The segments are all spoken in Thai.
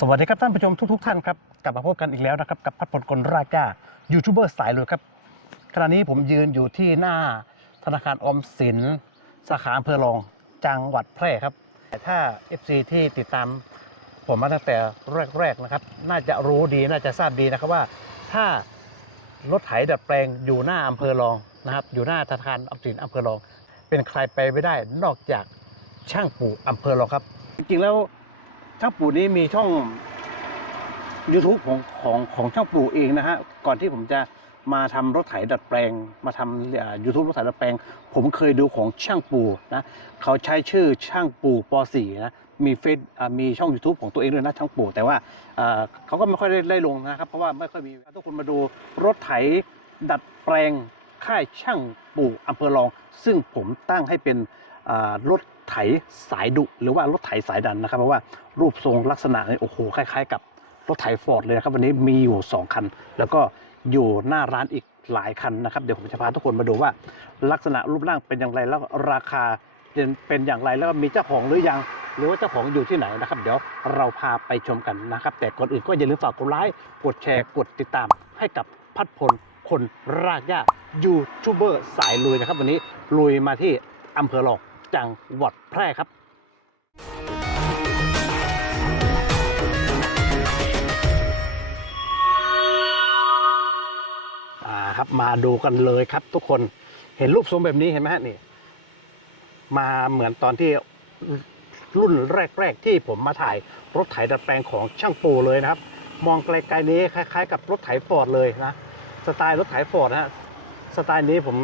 สวัสดีครับท่านผู้ชมทุกๆท่านครับกลับมาพบกันอีกแล้วนะครับกับพัดพลกลราจ้ายูทูบเบอร์สายลุยครับขณะนี้ผมยืนอยู่ที่หน้าธนาคารออมสิน สาขาอำเภอรองจังหวัดแพร่ครับแต่ถ้า FC ที่ติดตามผมมาตั้งแต่แรกๆนะครับ น่าจะรู้ดีน่าจะทราบดีนะครับว่า ถ้ารถไถดัดแปลงอยู่หน้าอำเภอรองนะครับ อยู่หน้าธนาคารออมสินอำเภอรอง เป็นใครไปไม่ได้นอกจากช่างปู่อำเภอรองครับ จริงๆแล้ว ช่างปู่นี้มีช่อง YouTube ของของของช่างปู่เองนะฮะก่อนที่ผมจะมาทำรถไถดัดแปลง มาทำยูทูบรถไถดัดแปลง ผมเคยดูของช่างปู่นะเขาใช้ชื่อช่างปู่ป .4 นะมีเฟซมีช่อง YouTube ของตัวเองด้วยนะช่างปู่แต่ว่าเขาก็ไม่ค่อยได้ได้ลงนะครับเพราะว่าไม่ค่อยมีทุกคนมาดูรถไถดัดแปลงค่ายช่างปู่อำเภอรอง ซึ่งผมตั้งให้เป็น รถไถสายดุหรือว่ารถไถสายดันนะครับเพราะว่ารูปทรงลักษณะเนี่ยโอ้โหคล้ายๆ กับรถไถฟอร์ดเลยนะครับวันนี้มีอยู่ 2 คัน แล้วก็อยู่หน้าร้านอีกหลายคันนะครับเดี๋ยวผมจะพาทุกคนมาดูว่า ลักษณะรูปร่างเป็นอย่างไรแล้วราคาเป็นอย่างไรแล้วมีเจ้าของหรือยังหรือว่าเจ้าของอยู่ที่ไหนนะครับ เดี๋ยวเราพาไปชมกันนะครับ แต่ก่อนอื่นก็อย่าลืมฝากกดไลค์กดแชร์กดติดตามให้กับพัดพลคนรากหญ้ายูทูบเบอร์สายลุยนะครับ วันนี้ลุยมาที่อำเภอหลอก จังหวัดแพร่ครับอ่าครับมาดูกันเลยครับทุกคนเห็นรูปทรงแบบนี้เห็นไหมฮะนี่ มาเหมือนตอนที่รุ่นแรก ๆ ที่ผมมาถ่ายรถไถดัดแปลงของช่างปูเลยนะครับ มองไกลๆนี้คล้าย ๆ กับรถไถฟอร์ดเลยนะสไตล์รถไถฟอร์ดนะฮะสไตล์นี้ผม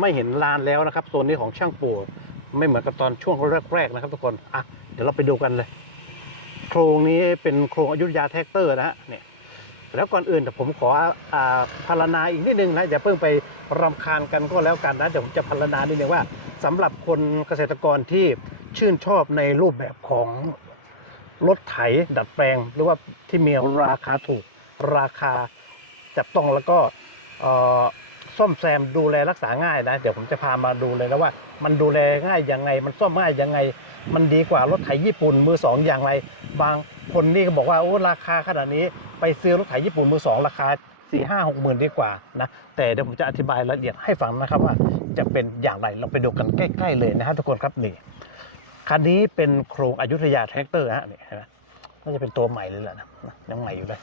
ไม่เห็นลานแล้วนะครับโซนนี้ของช่างปู ไม่เหมือนกับตอนช่วงแรกๆนะครับทุกคนอะเดี๋ยวเราไปดูกันเลย โครงนี้เป็นโครงอยุธยาแท็กเตอร์นะฮะเนี่ยแล้วก่อนอื่นแต่ผมขออ่าพรรณนาอีกนิดนึงนะอย่าเพิ่งไปรำคาญกันก็แล้วกันนะเดี๋ยวผมจะพรรณนานิดนึงว่าสำหรับคนเกษตรกรที่ชื่นชอบในรูปแบบของรถไถดัดแปลง หรือว่าที่มีราคาถูกราคาจับต้องแล้วก็อ่อ ซ่อมแซมดูแลรักษาง่ายนะ เดี๋ยวผมจะพามาดูเลยนะว่า มันดูแลง่ายยังไง มันซ่อมง่ายยังไง มันดีกว่ารถไถญี่ปุ่นมือสองอย่างไร บางคนนี่ก็บอกว่าโอ้ราคาขนาดนี้ไปซื้อรถไถญี่ปุ่นมือสองราคา4ี่ห้าหกหมื่นดีกว่านะแต่เดี๋ยวผมจะอธิบายรายละเอียดให้ฟังนะครับว่า จะเป็นอย่างไรเราไปดูกันใกล้ๆเลยนะฮะทุกคนครับนี่คันนี้เป็นโครงอยุธยาแท็กเตอร์ฮะนี่เห็นไหมน่าจะเป็นตัวใหม่เลยแหละนะยังใหม่อยู่เลย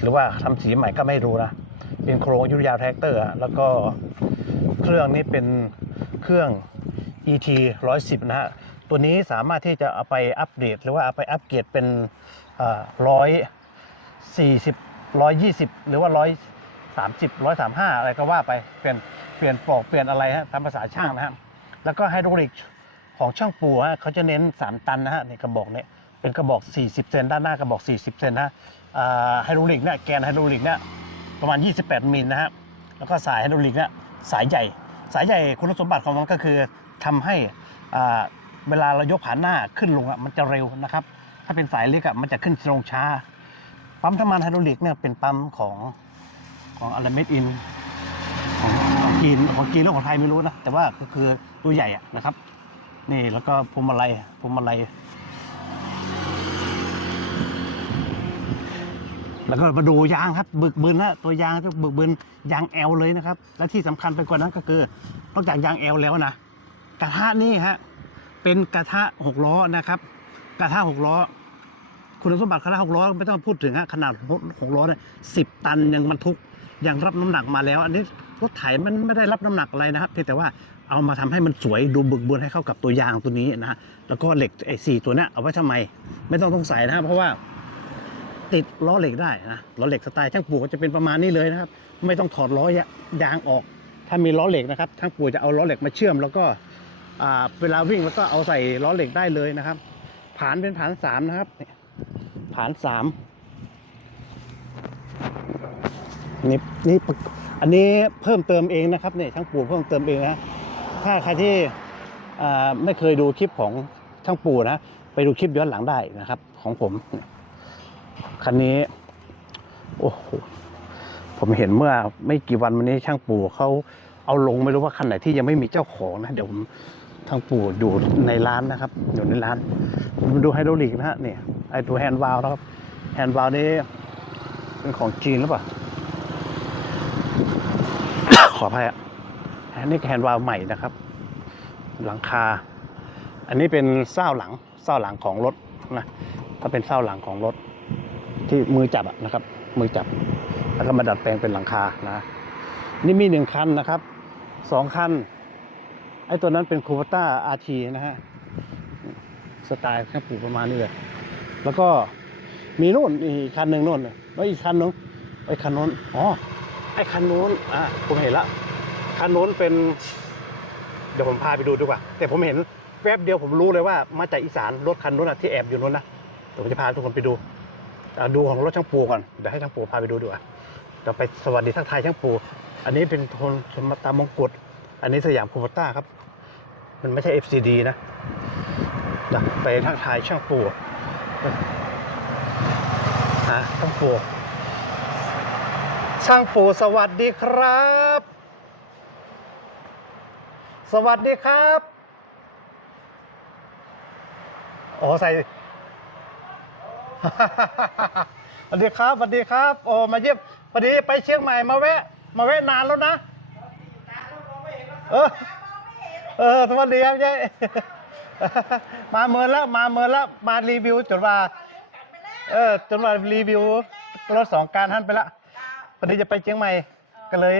หรือว่าทำสีใหม่ก็ไม่รู้นะ เป็นโครงยุธยาแท็กเตอร์อะแล้วก็เครื่องนี้เป็นเครื่อง ET 110 นะฮะ ตัวนี้สามารถที่จะเอาไปอัปเดต หรือว่าเอาไปอัปเกรดเป็นร้อยสี่สิบร้อยยี่สิบหรือว่าร้อยสามสิบร้อยสามห้าอะไรก็ว่าไป เปลี่ยนเปลี่ยนปลอกเปลี่ยนอะไรฮะตามภาษาช่างนะฮะ แล้วก็ไฮดรอลิกของช่างปู่ฮะเขาจะเน้น 3 ตันนะฮะในกระบอกเนี้เป็นกระบอก 40 เซนด้านหน้ากระบอก 40 เซนนะฮะไฮดรอลิกเนี่ยแกนไฮดรอลิกเนี่ย ประมาณ 28 มิลนะฮะแล้วก็สายไฮดรอลิกเนี่ยสายใหญ่ สายใหญ่คุณสมบัติของมันก็คือทำให้อ่าเวลาเรายกผ่านหน้าขึ้นลงอะมันจะเร็วนะครับ ถ้าเป็นสายเล็กอะมันจะขึ้นลงช้า ปั๊มน้ำมันไฮดรอลิกเนี่ยเป็นปั๊มของของอะไรเมดอินของของจีนของจีนหรือของไทยไม่รู้นะแต่ว่าก็คือตัวใหญ่อะนะครับ นี่แล้วก็พวงมาลัยพวงมาลัย แล้วก็มาดูยางครับบึกบึนนะตัวยางจะบึกบึนยางแอลเลยนะครับ และที่สำคัญไปกว่านั้นก็คือนอกจากยางแอลแล้วนะกระทะนี่ฮะเป็นกระทะหกล้อนะครับ กระทะหกล้อ คุณสมบัติกระทะหกล้อไม่ต้องพูดถึงฮะขนาดหกล้อเนี่ยสิบตันยังบรรทุกยังรับน้ำหนักมาแล้ว อันนี้รถไถมันไม่ได้รับน้ำหนักอะไรนะครับเพียงแต่ว่าเอามาทำให้มันสวยดูบึกบึนให้เข้ากับตัวยางตัวนี้นะแล้วก็เหล็กไอ้สี่ตัวนี้เอาไว้ทำไม ไม่ต้องต้องใส่นะครับเพราะว่า ติดล้อเหล็กได้นะล้อเหล็กสไตล์ช่างปู่ก็จะเป็นประมาณนี้เลยนะครับ ไม่ต้องถอดล้อยางออก ถ้ามีล้อเหล็กนะครับช่างปู่จะเอาล้อเหล็กมาเชื่อม แล้วก็เวลาวิ่งแล้วก็เอาใส่ล้อเหล็กได้เลยนะครับ ผานเป็นผานสามนะครับผานสามนี่นี่อันนี้เพิ่มเติมเองนะครับเนี่ยช่างปู่เพิ่มเติมเองนะถ้าใครที่ไม่เคยดูคลิปของช่างปู่นะ ไปดูคลิปย้อนหลังได้นะครับ ของผม คันนี้ โอ้โหผมเห็นเมื่อไม่กี่วันมานี้ช่างปู่เขาเอาลงไม่รู้ว่าคันไหนที่ยังไม่มีเจ้าของนะ เดี๋ยวผมทางปู่อยู่ในร้านนะครับ อยู่ในร้านมดูไฮดรอลิกนะฮะเนี่ยไอตัวแฮนด์วาลนะครับแฮนด์วาลนี้เป็นของจีนหรือเปล่าขออภัยอะอันนี้แฮนด์วาลใหม่นะครับ หลังคา อันนี้เป็นเส้าหลังเส้าหลังของรถนะถ้าเป็นเส้าหลังของรถ ที่มือจับนะครับ มือจับ แล้วก็มาดัดแปลงเป็นหลังคานะ นี่มีหนึ่งคันนะครับสองคันไอ้ตัวนั้นเป็นคูปต้าอาชีนะฮะสไตล์ช่ปลูกประมาณนี้เลยแล้วก็มีนู่นอีกคันหนึ่งนู่นแล้วอีกคันนึงไอ้คันนู้นอ๋อไอ้คันนู้นอะผมเห็นละคันนู้นเป็นเดี๋ยวผมพาไปดูดีกว่า แต่ผมเห็นแวบเดียวผมรู้เลยว่ามาจากอีสานรถคันนู้นนะที่แอบอยู่นู้นนะเดี๋ยวผมจะพาทุกคนไปดู ดูของรถช่างปูก่อนเดี๋ยวให้ช่างปูพาไปดูดีกว่าเดี๋ยวไปสวัสดีทักทายช่างปู อันนี้เป็นโทนสมตามงกุฎอันนี้สยามคูปต้าครับ มันไม่ใช่ FCD นะเดี๋ยวไปทักทายช่างปูฮะช่างปูช่างปูสวัสดีครับ สวัสดีครับ อ๋อใส่ สวัสดีครับสวัสดีครับ โอ้มาเยี่ยมพอดีไปเชียงใหม่มาแวะ มาแวะนานแล้วนะเออเออสวัสดีครับเจ๊มาเมินแล้วมาเมินแล้วมารีวิวจนว่าเออจนว่ารีวิวรถสองการท่านไปละพอดีจะไปเชียงใหม่ก็เลย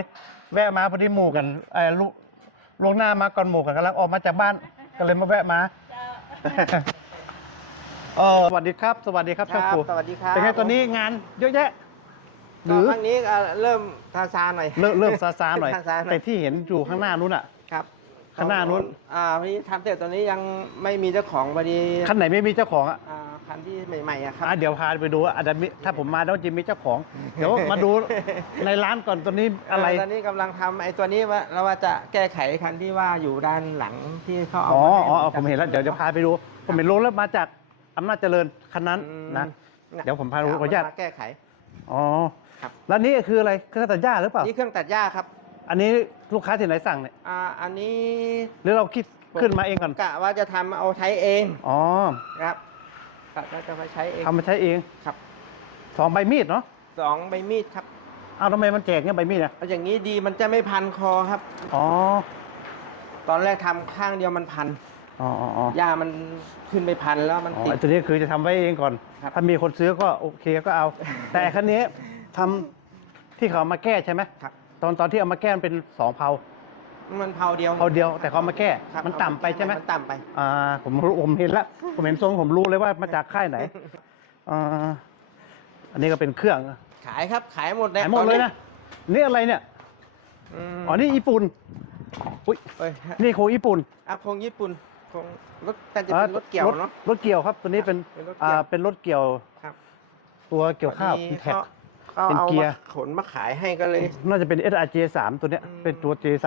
แวะมาพอดีหมู่กันไอ้ลูกลงหน้ามาก่อนหมู่กันกำลังออกมาจากบ้านก็เลยมาแวะมา เออสวัสดีครับ สวัสดีครับครัช่างบปูสวัสดีครับเป็นไงตอนนี้งานเยอะแยะหก็รือครั้งนี้อะเริ่มซาซาหน่อย เริ่มเริ่มซาซาหน่อย ซาซาหน่อย แต่ที่เห็นอยู่ข้างหน้านู้นอะ ครับข้างหน้านู้น อ่าพอดีทำเสร็จตอนนี้ยังไม่มีเจ้าของพอดีคันไหนไม่มีเจ้าของอะอ่าคันที่ใหม่ๆอะครับ อะเดี๋ยวพาไปดูอาจจะมีถ้าผมมาแล้วจะมีเจ้าของ เดี๋ยวมาดูในร้านก่อนตัวนี้อะไร เตอนนี้กำลังทำไอ้ตัวนี้ว่าเราว่าจะแก้ไขคันที่ว่าอยู่ด้านหลังที่เขาเอาอ๋อมาให้อ๋อผมเห็นแล้ว เดี๋ยวจะพาไปดู ผมเห็นรถแล้วมาจาก อำนาจเจริญคันนั้นอืม นะ เดี๋ยวผมพาดูขออนุญาตมแก้ไข อ๋อครับ แล้วนี่คืออะไรเครื่องตัดหญ้าหรือเปล่า นี่เครื่องตัดหญ้าครับอันนี้ลูกค้าที่ไหนสั่งเนี่ยอ่าอันนี้หรือเราคิดขึ้นมาเองก่อนกะว่าจะทำเอาใช้เองอ๋อครับกะว่าจะมาใช้เองทำมาใช้เองครับสองใบมีดเนาะสองใบมีดครับเอาทำไมมันแจกเนี่ยใบมีดอะเอาอย่างนี้ดีมันจะไม่พันคอครับ อ๋อตอนแรกทำข้างเดียวมันพัน อ๋ออ๋ออ๋อหญ้ามันขึ้นไปพันแล้วมันอ๋อติดไอ้ตัวนี้คือจะทำไว้เองก่อน ครับ ถ้ามีคนซื้อก็โอเคก็เอา แต่คันนี้ทำที่เขาเอามาแก้ใช่ไหมครับ ตอนตอนที่เอามาแก้มันเป็นสองเผามันเผาเดียวเผาเดียว แต่เขาเอามาแก้ ครับมันต่ำไปใช่ไหมมันต่ำไป อ่า ผมรู้ผมเห็นแล้วผมเห็นทรงผมรู้เลยว่ามาจากค่ายไหนอ่าอันนี้ก็เป็นเครื่องขายครับขายหมดขายหมดเลยนะนี่อะไรเนี่ยอืมอ๋อนี่ญี่ปุ่นอุ้ยเอ้ยนี่โคญี่ปุ่นอะคงญี่ปุ่น คงรถแต่จะเป็นรถเกี่ยวเนาะ รถเกี่ยวครับ ตัวนี้เป็นเป็นรถอ่าเกี่ยวเป็นรถเกี่ยว ครับตัวเกี่ยวข้าวพอดีเป็นแท็ก เขาเป็นเอาเกียร์ มาขนมาขายให้ก็เลย น่าจะเป็น SRJ 3ตัวเนี้ย อืม เป็นตัว J3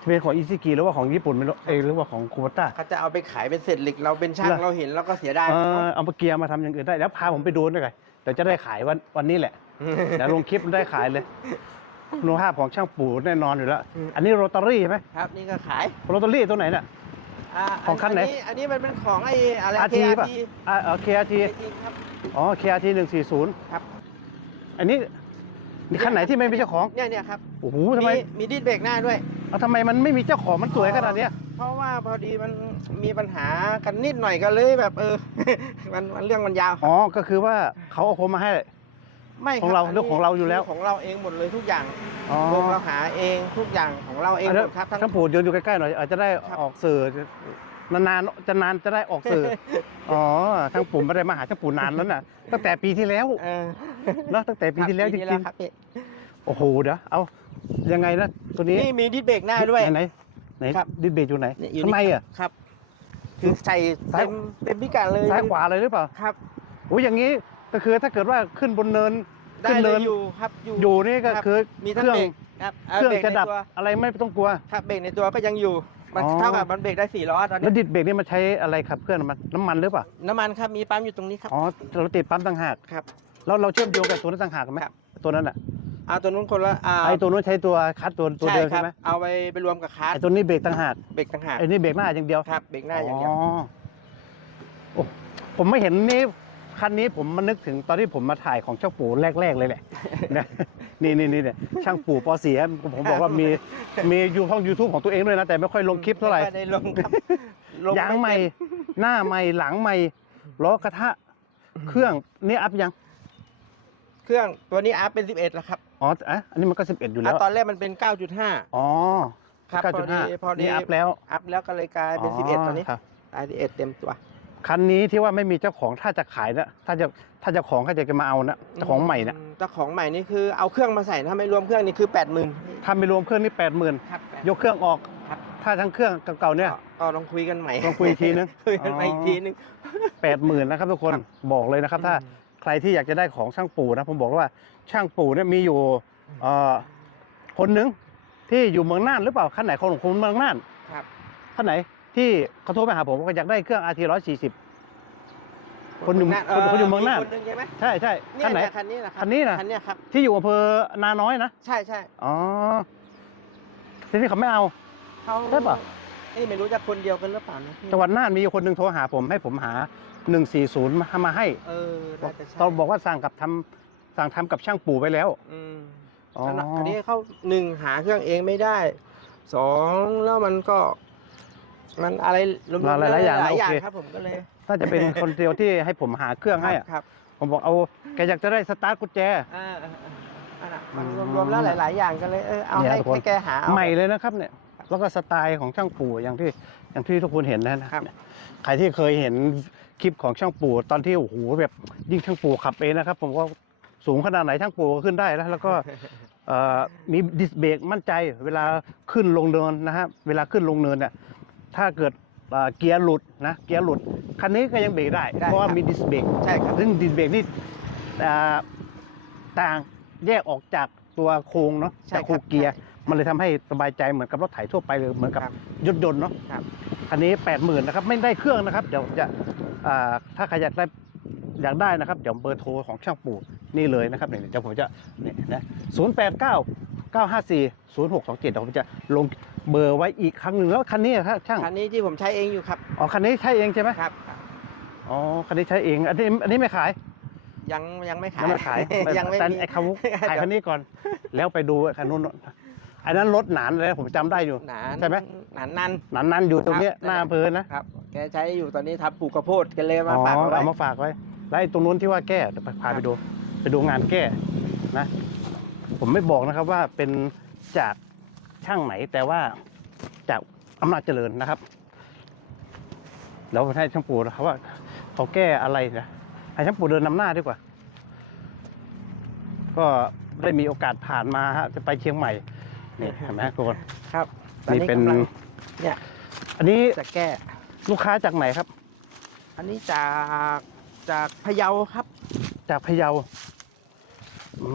ที่เป็นของอีซิกิหรือว่าของญี่ปุ่นไม่รู้เอยหรือว่าของคูบต้า เขาจะเอาไปขายเป็นเศษเหล็กเราเป็นช่างเหรอเราเห็นแล้วก็เสียดายเออเอามาเกียร์มาทำอย่างอื่นได้แล้วพาผมไปดูหน่อยกันเดี๋ยวจะได้ขายวันวันนี้แหละ เดี๋ยวลงคลิปได้ขายเลยคุณภาพของช่างปู่แน่นอนอยู่แล้วอืมอันนี้โรตารี่ใช่ไหมครับนี่ก็ขายโรตารี่ตัวไหนเนี่ยาของคันไหน อันนี้มันเป็นของไอ้อะไร RT ป่ะอ่าเออ KRT ครับ อ๋อ KRT หนึ่งสี่ศูนย์ครับ อันนี้มีคันไหนที่ไม่มีเจ้าของ เนี่ยเนี่ยครับโอ้โหทำไมมีดิสเบรกหน้าด้วย เอาทำไมมันไม่มีเจ้าของมันสวยขนาดเนี้ย เพราะว่าพอดีมันมีปัญหากันนิดหน่อยก็เลยแบบเออ มันมันเรื่องมันยาว อ๋อ ก็คือว่าเขาเอาโคมมาให้ ไม่คบของเรานนี้เรื่องของเราอยู่แล้ว ของเราเองหมดเลยทุกอย่างอ๋อวงเราหาเองทุกอย่างของเราเองหมดครับทั้งช่างปู่ยืนอยู่ใกล้ๆหน่อยอาจจะได้ครับ ออกสื่อนานๆจะนานจะได้ออกสื่อ อ๋อช่างปู่ไม่ได้มาหาช่างปู่นานแล้วน่ะตั้งแต่ปีที่แล้วเออเนอะตั้งแต่ปีที่แล้วจปีริงครับพี่ๆโอ้โหเดี๋ยวเอายังไงนะตัวนี้นี่มีดิสเบรกหน้าด้วย ไหนไหนครับ ดิสเบรกอยู่ไหนนี่อยู่ข้างในอะ ครับ คือใส่ซ้าย เต็มเต็มพิกัดเลยซ้ายขวาเลยหรือเปล่าครับ โอ้ยอย่างนี้ ก็คือถ้าเกิดว่าขึ้นบนเนินได้ขึ้นเลเนิยนอยู่ครับอยู่อยู่นี่ก็รับคือมีเคทั้งรื่องเบรกครับาเครื่องบกจะในดับตัวอะไรไม่ต้องกลัว ครับเบรกในตัวก็ยังอยู่ มันอ๋อ เท่ากับมันเบรกได้สี่ล้อตอนแล้วนี้ดิสเบรกนี่มันใช้อะไรขับเคลื่อนมันน้ำมันหรือเปล่าน้ำมันครับมีปั๊มอยู่ตรงนี้ครับอ๋อเราติดปั๊มต่างหากครับเราเราเชื่อมโยงกับตัวนั้นต่างหากไหมครับ ตัวนั้นอะเอาตัวนู้นคนละอ่าไอ้ตัวนู้นใช้ตัวคัดตัวตัวเดิมคใช่รับไหมเอาไปไปรวมกับคาร์ดไอ้ตัวนี้เบรกต่างหากเบรกต่างหากไอ้นี่เบรกหน้าอย่างเดียวครับเบรกหน้าอย่างเดียวโอ้ผมไม่เห็นนี่ คันนี้ผมมานึกถึงตอนที่ผมมาถ่ายของเจ้าปู่แรก ๆ เลยแหละ นะนี่นี่นี่เนี่ยช่างปู่ปอเสียผมบอกว่ามีมียูช่องยูทูบของตัวเองด้วยนะ แต่ไม่ค่อยลงคลิปเท่าไหร่ ม่ค่อยได้ลงครับลยางใหม่เต็หน้าใหม่หลังใหม่ล้อกระทะ เครื่องนี่อัพยัง เครื่องตัวนี้อัพเป็น 11 แล้วครับอ๋ออะอันนี้มันก็ 11 อยู่แล้อะว ตอนแรกมันเป็น 9.5 อ๋อครับพอดีพอ9.5ดี นี่อัพแล้วอัพแล้วก็เลยกลายเป็น 11 ตอนนี้ครับ กลาย11 เต็มตัว คันนี้ที่ว่าไม่มีเจ้าของถ้าจะขายนะถ้าจะถ้าเจ้าของเขาจะมาเอานะเจ้าของใหม่นะอืเจ้าของใหม่นี่คือเอาเครื่องมาใส่ถ้าไม่รวมเครื่องนี่คือ80,000ถ้าไม่รวมเครื่องนี่แปดหมื่นครับยกเครื่องออกครับถ้าทั้งเครื่องเก่าๆเนี่ยก็ก็ลองคุยกันใหม่ลองคุยอีกทีนึงคุยกันใหม่อ๋ออีอีกทีนึงแปดหมื่นนะครับทุกคนครับบอกเลยนะครับ ถ้าใครที่อยากจะได้ของช่างปู่นะผมบอกว่าช่างปู่เนี่ยมีอยู่เอ่อคนหนึ่งที่อยู่เมืองน่านหรือเปล่าคันไหนคนของคุณเมืองน่านครับคันไหน ที่เขาโทรไปหาผมว่าอยากได้เครื่อง RT ร้อยสี่สิบคนอยู่เคนคนอยู่เมืองน่านคนหนึ่งใช่ไหมใช่ใช่เนี่ยคันไหนเนี่ยคันนี้แหละรับคันนี้นะ คันเนี้ยครับ ที่อยู่อำเภอนาน้อยนะ ใช่ใช่อ๋อทีนี้เขาไม่เอา เขาใช่ปะเอ้ยไม่รู้จะคนเดียวกันหรือเปล่านะพี่จังหวัดน่านมีคนหนึ่งโทรหาผมให้ผมหา 140 มามาให้เออน่าจะใช่ตอนบอกว่าสั่งกับทำสั่งทำกับช่างปู่ไปแล้วอืมอ๋อ สำหรับอันนี้เขาหนึ่งหาเครื่องเองไม่ได้สองแล้วมันก็ มันอะไรรวมๆหลายๆอย่างหลายโออย่างเค ครับผมก็เลยน่าจะเป็นคนเดียวที่ให้ผมหาเครื่องให้อะครับผมบอกเอาแกอยากจะได้สตาร์ทกุญแจ อ่าอ่าอ่าอะมันอืมรวมๆแล้วหลาย ๆ อย่างกันเลยเออเอาเนี่ยให้ทุกคน ให้แกหาเอา ใหม่เลยนะครับเนี่ย แล้วก็สไตล์ของช่างปู่อย่างที่อย่างที่ทุกคนเห็นนะนะครับ ใครที่เคยเห็นคลิปของช่างปู่ตอนที่โอ้โหแบบยิ่งช่างปู่ขับเองนะครับ ผมว่าสูงขนาดไหนช่างปู่ก็ขึ้นได้แล้วแล้วก็ เอ่อมีดิสเบรกมั่นใจเวลาขึ้นลงเนินนะฮะเวลาขึ้นลงเนินเนี่ย ถ้าเกิดเอ่อเกียร์หลุดนะเกียร์หลุดคันนี้ก็ยังเบรกได้ ได้เพราะว่าครับมีดิสเบรกใช่ครับ ซึ่งดิสเบรกนี่อ่าต่างแยกออกจากตัวโครงเนาะใช่จากโครงครับเกียร์ใช่มันเลยทำให้สบายใจเหมือนกับรถไถทั่วไปเลยเหมือนกับครับยนต์ยนต์เนาะครับ คันนี้แปดหมื่นนะครับไม่ได้เครื่องนะครับเดี๋ยวจะอ่าถ้าใครอยากได้อยากได้นะครับเดี๋ยวเบอร์โทรของช่างปู่นี่เลยนะครับเนี่ยเดี๋ยวผมจะเนี่ยนะศูนย์แปดเก้าเก้าห้าสี่ศูนย์หกสองเจ็ดเดี๋ยวผมจะลง เบอร์ไว้อีกครั้งหนึ่งแล้วคันนี้ครับช่างคันนี้ที่ผมใช้เองอยู่ครับอ๋อคันนี้ใช้เองใช่ไหมครับครับอ๋อคันนี้ใช้เองอันนี้อันนี้ไม่ขาย ยังยังไม่ขายยังไม่ขายยังไม่แต่มีไอ้คำว่าขายคันนี้ก่อน แล้วไปดูคันนู้นอันนั้นรถหนานเลยผมจำได้อยู่หนานใช่ไหมหนานนันหนานนันอยู่ตรงเนี้ยครับหน้าอำเภอนะครับแกใช้อยู่ตอนนี้ทำปลูกกระโพดกันเลยอ๋มาอฝากเอาไว้เอามาฝากไว้แล้วไอ้ตรงนู้นที่ว่าแก้เดี๋ยวไปพาไปดู ไปดูงานแก้นะ ผมไม่บอกนะครับว่าเป็นจาก ช่างไหน แต่ว่าจากอำนาจเจริญนะครับแล้วให้ช่างปู่นะครับว่าเขาแก้อะไรนะให้ช่างปู่เดินนำหน้าดีกว่า ก็ได้มีโอกาสผ่านมาฮะจะไปเชียงใหม่นี่เห็นไหมทุกคนครับตอนี่เป็นกำลังเนี่ยอันนี้จะแก้ลูกค้าจากไหนครับ อันนี้จากจากพะเยาครับ จากพะเยาอื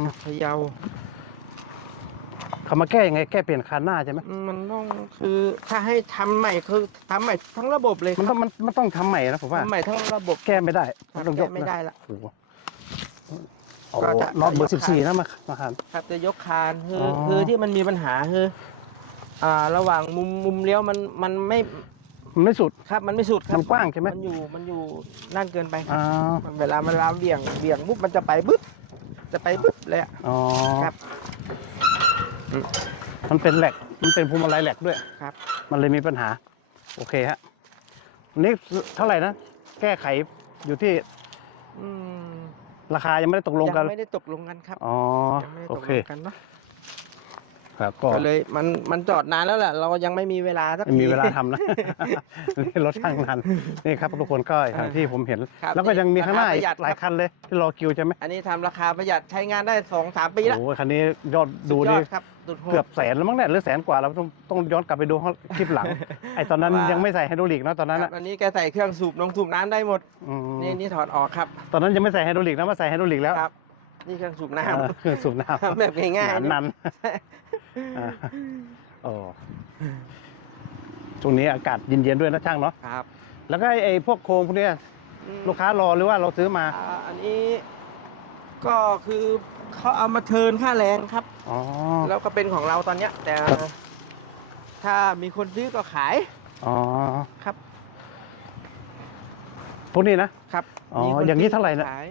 มพะเยา เขามาแก้ยังไงแก้เปลี่ยนคันหน้าใช่ไหมอืมมันต้องคือถ้าให้ทำใหม่คือทำใหม่ทั้งระบบเลยคมันรับต้องมันมันต้องทำใหม่นะผมว่า ทำใหม่ทั้งระบบแก้ไม่ได้ครับต้องยแก้กไม่ได้ละ โอ้โหโอ้ก็จะ น็อตเบอร์จะสิยบกสี่คันนะมามาคันครับจะยกคานคือออ คือที่มันมีปัญหาคืออ่าระหว่างมุมมุมเลี้ยวมันมันไม่มันไม่สุด ครับมันไม่สุดครับมันกว้างใช่ไหม มันอยู่มันอยู่นั่นเกินไปอ่ามันเวลามันเราเบี่ยงเบี่ยงปุ๊บมันจะไปบึ๊บจะไปบึ๊บเลยอะ อ๋อครับ มันเป็นแหลกมันเป็นพวงมาลัยแหลกด้วยครับ มันเลยมีปัญหา โอเคฮะอันนี้เท่าไหร่นะ แก้ไขอยู่ที่อืมราคายังไม่ได้ตกลงกัน ยังไม่ได้ตกลงกันครับอ๋อยังไม่ได้โอตกเคลงกันเนาะ ครับก็ก็เลยมันมันจอดนานแล้วแหละเรายังไม่มีเวลาสักไม่มีทีเวลาทำนะ นี่รถช่างนานนี่ครับทุกคนก็อย่างที่ผมเห็น ครับแล้วก็ยังมีข้างหน้าอีราคาประหยัดกหลายคันเลย ที่รอคิวใช่ไหมอันนี้ทำราคาประหยัดใช้งานได้สองสามปีแล้วโอ้โหคันนี้ยอดดูสุยดิอครับสุดโหด เกือบแสนแล้วมั้งเนี่ยหรือแสนกว่าแล้วต้องต้องย้อนกลับไปดูคลิปหลัง ไอ้ตอนนั้นว่า ยัยังไม่ใส่ไฮดรอลิกนะตอนนั้นครันะบอันนี้แกใส่เครื่องสูบน้องสูบน้ำได้หมด อืมนี่นี่ถอดออกครับ ตอนนั้นยังไม่ใส่ไฮดรอลิกนะมาใส่ไฮดรอลิกแล้ว ครับ นี่เครื่องสูบน้เออเครื่องสูบน้ำำแบบง่ายหๆนันอ่าโอ้ช่วงนี้อากาศเย็นๆด้วยนะช่างเนาะครับ แล้วก็ไอ้ไอ้พวกโครงพวกเนี้ยอืมลูกค้ารอหรือว่าเราซื้อมาอ่าอันนี้ ก็คือเขาเอามาเทิร์นค่าแรงครับอ๋อแล้วก็เป็นของเราตอนเนี้ย แต่ครับถ้ามีคนซื้อก็ขายอ๋อครับพวกนี้นะครับ อ๋อมีคนอย่างนี้ซื้เท่าไหร่นะขาย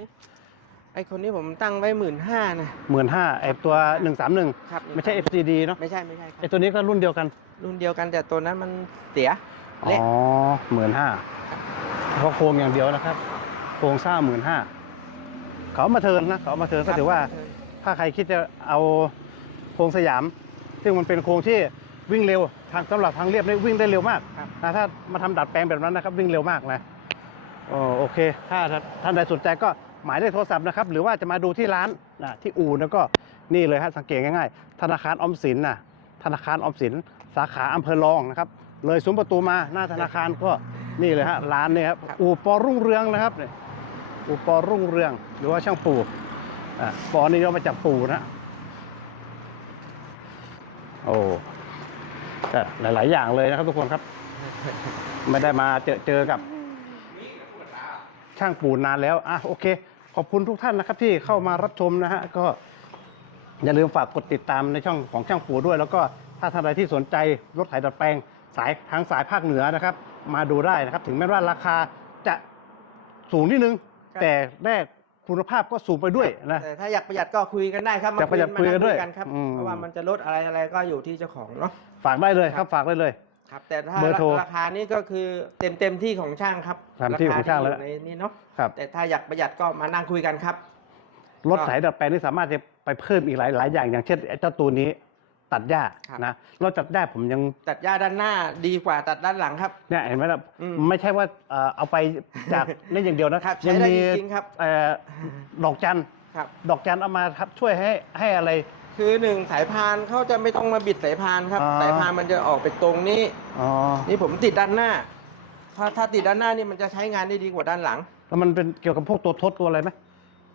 ไอคนนี้ผมตั้งไว้หมื่นห้านะ หมื่นห้าไอตัวหนึ่งสามหนึ่งครับไม่ใช่ FCD เนาะไม่ใช่ไม่ใช่คไอรับตัวนี้ก็รุ่นเดียวกัน รุ่นเดียวกันแต่ตัวนั้นมันเสียอ๋เละอหมื่นห้าเพราะโครงอย่างเดียวนะครับ โครงสร้างหมื่นห้าเขาเอามาเทิร์นนะเขาเอามาเทิร์นก็ถือว่า ถ้าใครคิดจะเอาโครงสยาม ซึ่งมันเป็นโครงที่วิ่งเร็วทางสำหรับทางเรียบนี่วิ่งได้เร็วมากครับ นะถ้ามาทำดัดแปลงแบบนั้นนะครับ วิ่งเร็วมากนะโอโอเค ถ้าท่านใดสนใจก็ หมายเลขโทรศัพท์นะครับ หรือว่าจะมาดูที่ร้านนะที่อู่แล้วก็นี่เลยฮะสังเกตง่ายๆ ธนาคารออมสินนะธนาคารออมสิน สาขาอำเภอรองนะครับ เลยซุ้มประตูมาหน้าธนาคารก็นี่เลยฮะร้านเนี่ยครับครับอู่ปอรุ่งเรืองนะครับเนี่ยอู่ปอรุ่งเรือง หรือว่าช่างปู่อ่าปอนี่ย่อมาจากปู่นะโอ้ก็หลาย ๆ อย่างเลยนะครับทุกคนครับ ไม่ได้มาเจอเจอกับช่างปูนนานแล้ว อะ โอเค ขอบคุณทุกท่านนะครับที่เข้ามารับชมนะฮะก็อย่าลืมฝากกดติดตามในช่องของช่างปูด้วย แล้วก็ถ้าท่านใดที่สนใจรถไถดัดแปลงสายทางสายภาคเหนือนะครับ มาดูได้นะครับ ถึงแม้ว่าราคาจะสูงนิดนึงครับแต่แรกคุณภาพก็สูงไปด้วยนะ แต่ถ้าอยากประหยัดก็คุยกันได้ครับอยากประหยัดคุยกันด้วย มานั่งครับอืม เพราะว่ามันจะลดอะไรอะไรก็อยู่ที่เจ้าของเนาะ ฝากได้เลยคครัรับบฝากได้เลย ครับ แต่ถ้าเบอร์โทรราคานี้ก็คือเต็มเต็มที่ของช่างครับตามที่ของช่างแล้ว รคที่อยู่ในนี้เนาะครับ แต่ถ้าอยากประหยัดก็มานั่งคุยกันครับ รถไถดัดแปลงนี่สามารถจะไปเพิ่มอีกหลายหลายอย่าง อย่างเช่นไอ้เจ้าตัวนี้ ตัดหญ้าครับ นะรถตัดหญ้าผมยังตัดหญ้าด้านหน้าดีกว่าตัดด้านหลังครับ เนี่ยเห็นไหมล่ะอืม ไม่ใช่ว่าเอ่อเอาไปจากนี่อย่างเดียวนะครับใช้ได้มีจริงๆครับ เอ่อดอกจัน ครับ ดอกจันเอามาครับช่วยให้ให้อะไร คือหนึ่งสายพานเขาจะไม่ต้องมาบิดสายพานครับ อ๋อ สายพานมันจะออกไปตรงนี้ อ๋อนี่ผมติดด้านหน้า ถ้าถ้าติดด้านหน้านี่มันจะใช้งานได้ดีกว่าด้านหลังแล้วมันเป็นเกี่ยวกับพวกตัวทดตัวอะไรไหม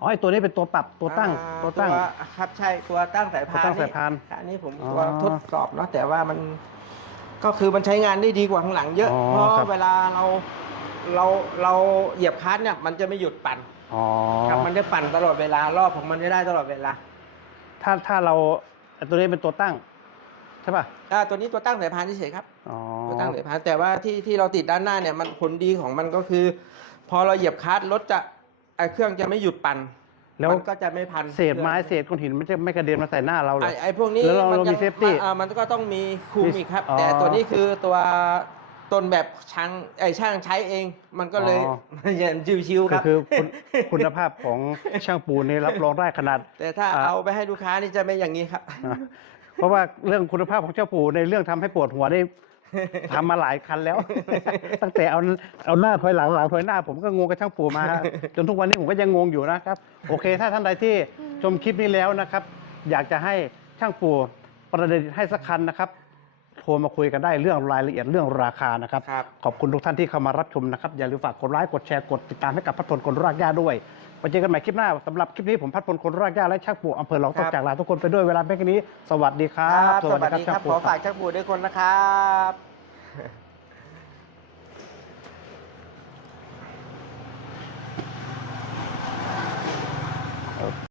อ๋อไอ้ตัวนี้เป็นตัวปรับตัวตั้งอ่าตัวตั้ง ครับใช่ตัวตั้งสายพานตัวตั้งสายพานอันนี้ผมอ๋อตัวทดสอบเนาะแต่ว่ามัน ก็คือมันใช้งานได้ดีกว่าข้างหลังเยอะ อ๋อเพราะครับ เวลาเราเราเราเหยียบคลัตช์เนี่ยมันจะไม่หยุดปั่น อ๋อ ครับมันจะปั่นตลอดเวลารอบของมันจะได้ตลอดเวลา ถ้าถ้าเราไอ้ตัวนี้เป็นตัวตั้งใช่ป่ะอ่าตัวนี้ตัวตั้งสายพานเฉยๆครับอ๋อตัวตั้งสายพานแต่ว่าที่ที่เราติดด้านหน้าเนี่ยมันผลดีของมันก็คือ พอเราเหยียบคลัตช์รถจะไอเครื่องจะไม่หยุดปั่นแล้วมันก็จะไม่พันเศษไม้เศษก้อนหินมันจะไม่กระเด็นมาใส่หน้าเราเหรไออไอพวกนี้แล้วเรามันเรามีจะ safety อ่ามันก็ต้องมีคุมมีอีกครับอ๋อแต่ตัวนี้คือตัว ต้นแบบช่างไอช่างใช้เอง มันก็เลยอ๋ออย่างชิวๆคก็รับ คือคุณคุณภาพของช่างปูนนี่รับรองได้ขนาด แต่ถ้าอ่า เอาไปให้ลูกค้านี่จะไม่อย่างนี้ครับ นะเพราะว่าเรื่องคุณภาพของเจ้าปูในเรื่องทำให้ปวดหัวนี่ทำมาหลายคันแล้ว ตั้งแต่เอาเอาหน้าถอยหลังหลังถอยหน้า ผมก็งงกับช่างปูมา จนทุกวันนี้ผมก็ยังงงอยู่นะครับ โอเค ถ้าท่านใดที่ชมคลิปนี้แล้วนะครับ อยากจะให้ช่างปูประเด็นให้สักคันนะครับโทรมาคุยกันได้เรื่องรายละเอียดเรื่องราคานะครับ ครับ ขอบคุณทุกท่านที่เข้ามารับชมนะครับ อย่าลืมฝากกดไลค์กดแชร์กดติดตามให้กับพัดพลคนรากหญ้าด้วยไปเจอกันใหม่คลิปหน้าสำหรับคลิปนี้ผมพัดพลคนรากหญ้าและช่างปู่อำเภอหลองครัต้อบงจากลาทุกคนไปด้วยเวลาเพียงแค่นี้ สวัสดีครับ สวัสดีครับ ขอฝากช่างปูด้วยคนนะครับ